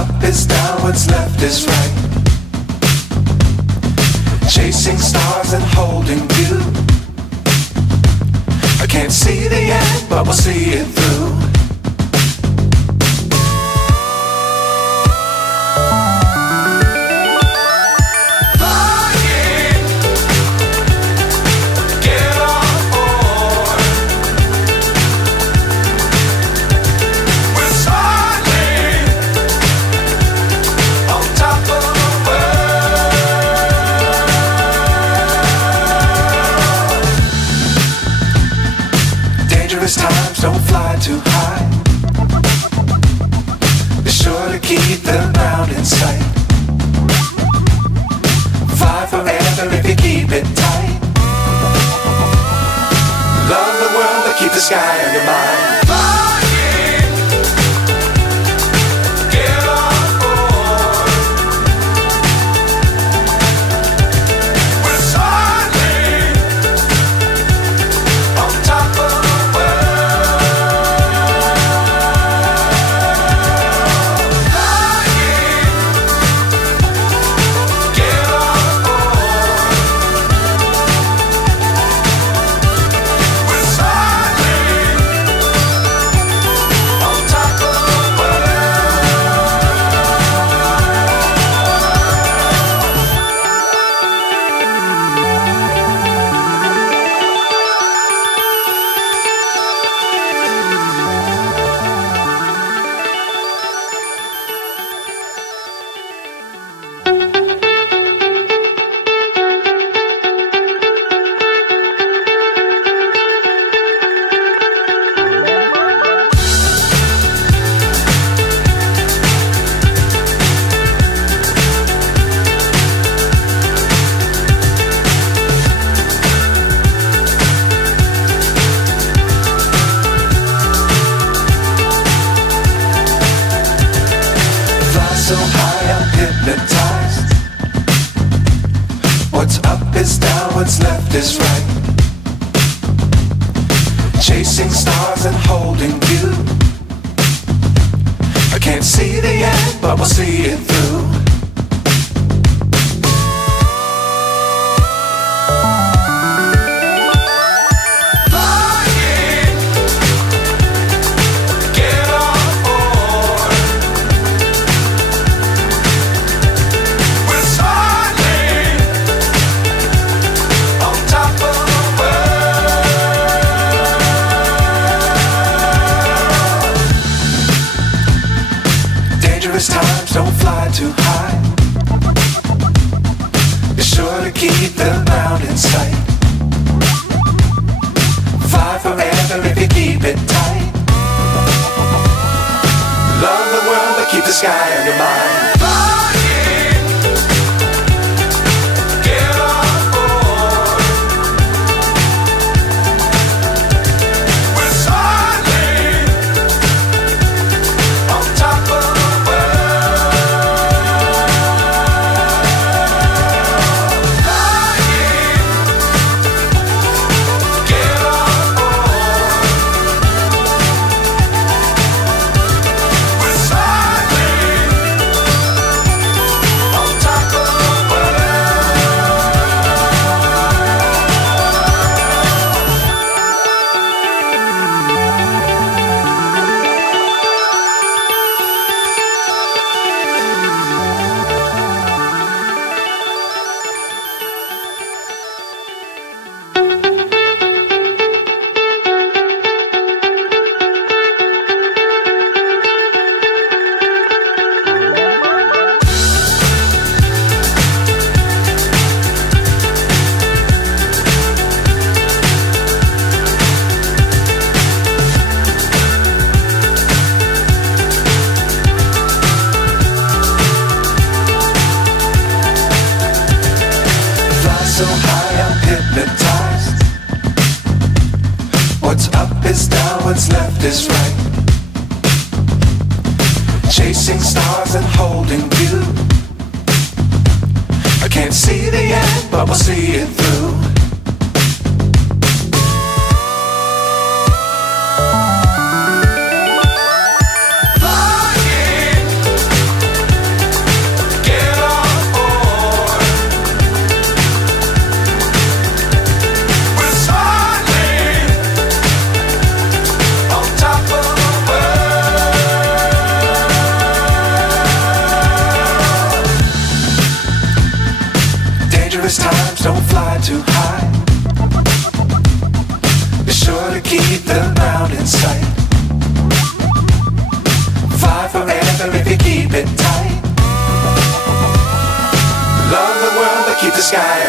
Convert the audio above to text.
up is down, what's left is right. Chasing stars and holding you. I can't see the end, but we'll see it through. Times don't fly too high. Be sure to keep the ground in sight. Fly forever if you keep it tight. Love the world but keep the sky on your mind. So high I'm hypnotized. What's up is down, what's left is right. Chasing stars and holding you. I can't see the end, but we'll see it through. Times don't fly too high. Be sure to keep the ground in sight. Fly forever if you keep it tight. Love the world but keep the sky on your mind. So high I'm hypnotized. What's up is down, what's left is right. Chasing stars and holding you. I can't see the end, but we'll see it through. Flying the sky